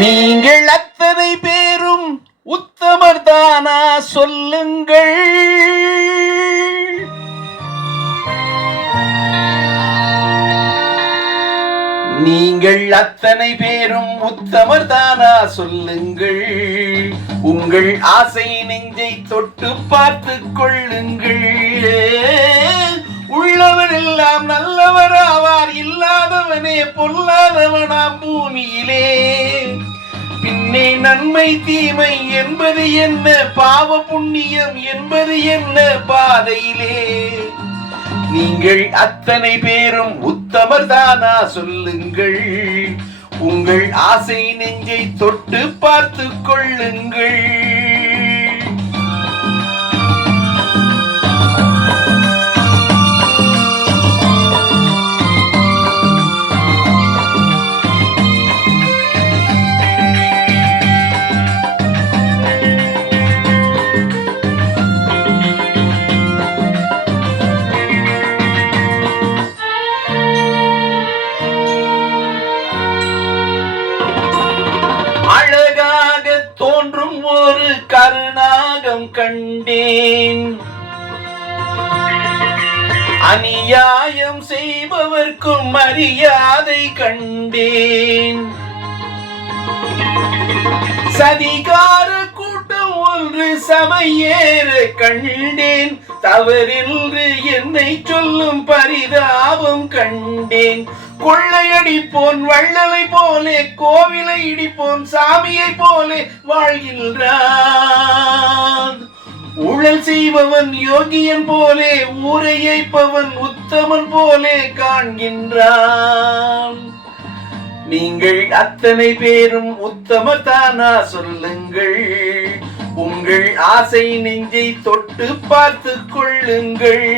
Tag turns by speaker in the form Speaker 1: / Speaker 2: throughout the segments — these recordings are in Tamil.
Speaker 1: நீங்கள் அத்தனை பேரும் உத்தமர் தானா சொல்லுங்கள். நீங்கள் அத்தனை பேரும் உத்தமர் தானா சொல்லுங்கள். உங்கள் ஆசை நெஞ்சை தொட்டு பார்த்து கொள்ளுங்கள். உள்ளவன் எல்லாம் நல்லவர் ஆவார் இல்லாதவனே பொல்லாதவனாம். நன்மை தீமை என்பது என்ன? பாவ புண்ணியம் என்பது என்ன? பாதையிலே. நீங்கள் அத்தனை பேரும் உத்தமர் தானா சொல்லுங்கள். உங்கள் ஆசை நெஞ்சை தொட்டு பார்த்து கொள்ளுங்கள். கருணாகம் கண்டேன். அநியாயம் செய்பவர்க்கும் மரியாதை கண்டேன். சதிகார கூட்டம் ஒன்று சமையேற கண்டேன். தவறின்று என்னை சொல்லும் பரிதாபம் கண்டேன். கொள்ளையடிப்போன் வள்ளலை போலே கோவிலை இடிப்போன் சாமியை போலே வாழ்கின்றான். ஊழல் செய்பவன் யோகியன் போலே ஊரை ஏய்ப்பவன் உத்தமன் போலே காண்கின்றான். நீங்கள் அத்தனை பேரும் உத்தமர் தானா சொல்லுங்கள். உங்கள் ஆசை நெஞ்சை தொட்டு பார்த்து கொள்ளுங்கள்.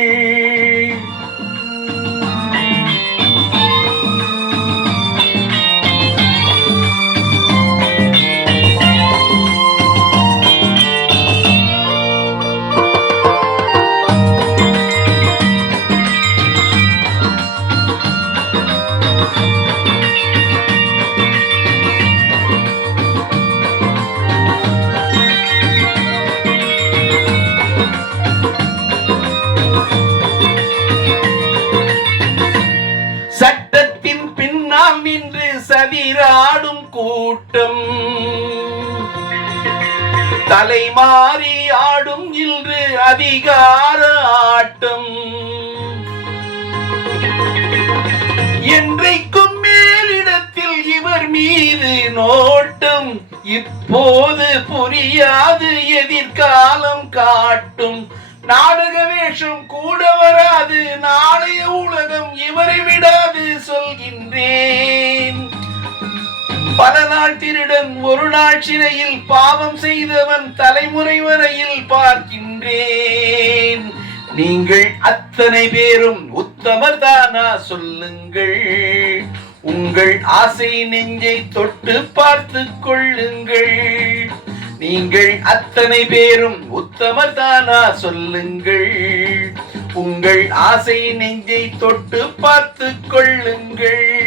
Speaker 1: கதிராடும் கூட்டம். தலைமாறி ஆடும் இன்று அதிகார ஆட்டம். என்றைக்கும் மேலிடத்தில் இவர் மீது நோட்டம். இப்போது புரியாது எதிர்காலம் காட்டும். நாடக வேஷம் கூட வராது நாள் திருடன் ஒரு நாள் சிறையில் பாவம் செய்தவன் தலைமுறை வரையில் பார்க்கின்றேன். நீங்கள் அத்தனை பேரும் உத்தமர் தானா சொல்லுங்கள். உங்கள் ஆசை நெஞ்சை தொட்டு பார்த்து கொள்ளுங்கள். நீங்கள் அத்தனை பேரும் உத்தமர் தானா சொல்லுங்கள். உங்கள் ஆசை நெஞ்சை தொட்டு பார்த்து கொள்ளுங்கள்.